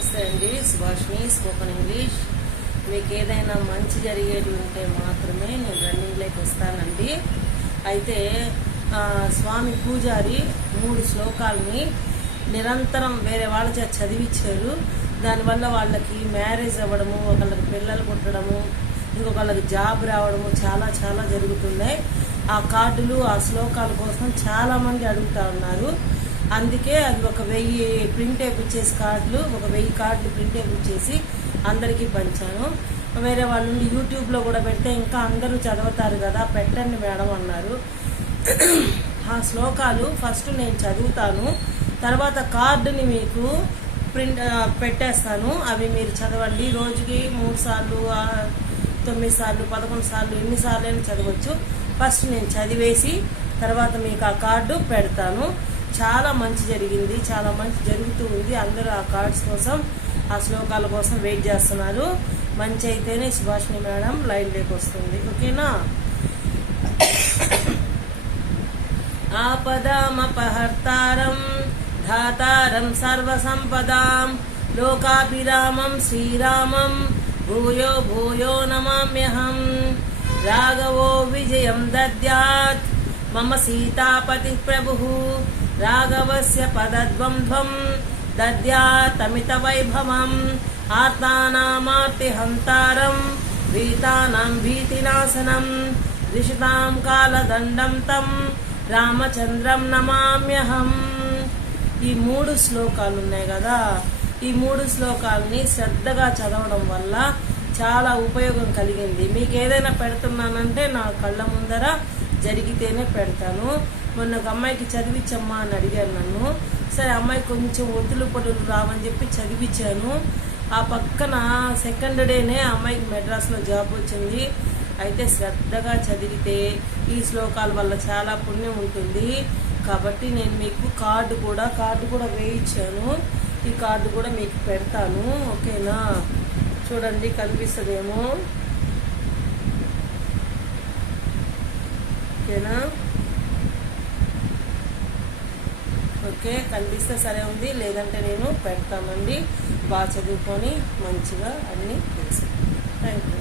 నమస్తే అండి. Subhashini spoken English. మీకు ఏదైనా మంచి జరిగేది ఉంటే మాత్రమే నేను రన్నింగ్లోకి వస్తానండి. అయితే స్వామి పూజారి 3 శ్లోకాలని నిరంతరం వేరే వాళ్ళ చేత చదివించారు. దానివల్ల వాళ్ళకి మ్యారేజ్ అవ్వడము, ఒకళ్ళకి పిల్లలు పుట్టడము, ఇంకొకళ్ళకి జాబ్ రావడము చాలా చాలా జరుగుతున్నాయి. ఆ కార్డులు ఆ శ్లోకాల కోసం చాలామంది అడుగుతా ఉన్నారు. అందుకే అది 1000 ప్రింట్ వేయించేసి కార్డులు 1000 కార్డులు ప్రింట్ వేయించేసి అందరికీ పంచాను. వేరే వాళ్ళ నుండి యూట్యూబ్లో కూడా పెడితే ఇంకా అందరూ చదువుతారు కదా, పెట్టండి మేడం అన్నారు. ఆ శ్లోకాలు ఫస్ట్ నేను చదువుతాను, తర్వాత కార్డుని మీకు ప్రింట్ పెట్టేస్తాను. అవి మీరు చదవండి. రోజుకి 3 సార్లు 9 సార్లు 11 సార్లు ఎన్నిసార్లు అయినా చదవచ్చు. ఫస్ట్ నేను చదివేసి తర్వాత మీకు ఆ కార్డు పెడతాను. చాలా మంచి జరిగింది, చాలా మంచి జరుగుతూ ఉంది. అందరూ ఆ కార్డ్స్ కోసం, ఆ శ్లోకాల కోసం వెయిట్ చేస్తున్నారు. మంచి అయితేనే సుభాష్ని మేడం లైన్లోకి వస్తుంది. ఓకేనా? ఆపదామపహర్తారం ధాతారం సర్వసంపదాం లోకాభిరామం శ్రీరామం భూయో భూయో నమామ్యహం. రాఘవో విజయం దద్యాత్ మమ సీతాపతి ప్రభుః. రాఘవస్య పదద్వంద్వం దద్యాతమిత వైభవం. ఆర్తానామార్తిహంతారం భీతానాం భీతినాశనం. రిషితాం కాలదండం తం రామచంద్రం నమామ్యహం. ఈ 3 శ్లోకాలు ఉన్నాయి కదా, ఈ 3 శ్లోకాలని శ్రద్ధగా చదవడం వల్ల చాలా ఉపయోగం కలిగింది. మీకు ఏదైనా పెడుతున్నానంటే నా కళ్ళ ముందర జరిగితేనే పెడతాను. మొన్న ఒక అమ్మాయికి చదివించమ్మా అని అడిగారు నన్ను. సరే, అమ్మాయి కొంచెం ఒత్తులు పొడులు రావని చెప్పి చదివించాను. ఆ పక్కన సెకండ్ డేనే అమ్మాయికి మెడ్రాస్లో జాబ్ వచ్చింది. అయితే శ్రద్ధగా చదివితే ఈ శ్లోకాల వల్ల చాలా పుణ్యం ఉంటుంది. కాబట్టి నేను మీకు కార్డు కూడా వేయించాను. ఈ కార్డు కూడా మీకు పెడతాను. ఓకేనా? చూడండి, కనిపిస్తుందేమో. ఓకేనా? ఓకే, కనిపిస్తే సరే ఉంది, లేదంటే నేను పెడతానండి. బాగా చదువుకొని మంచిగా అన్నీ తెలుసు. Thank you.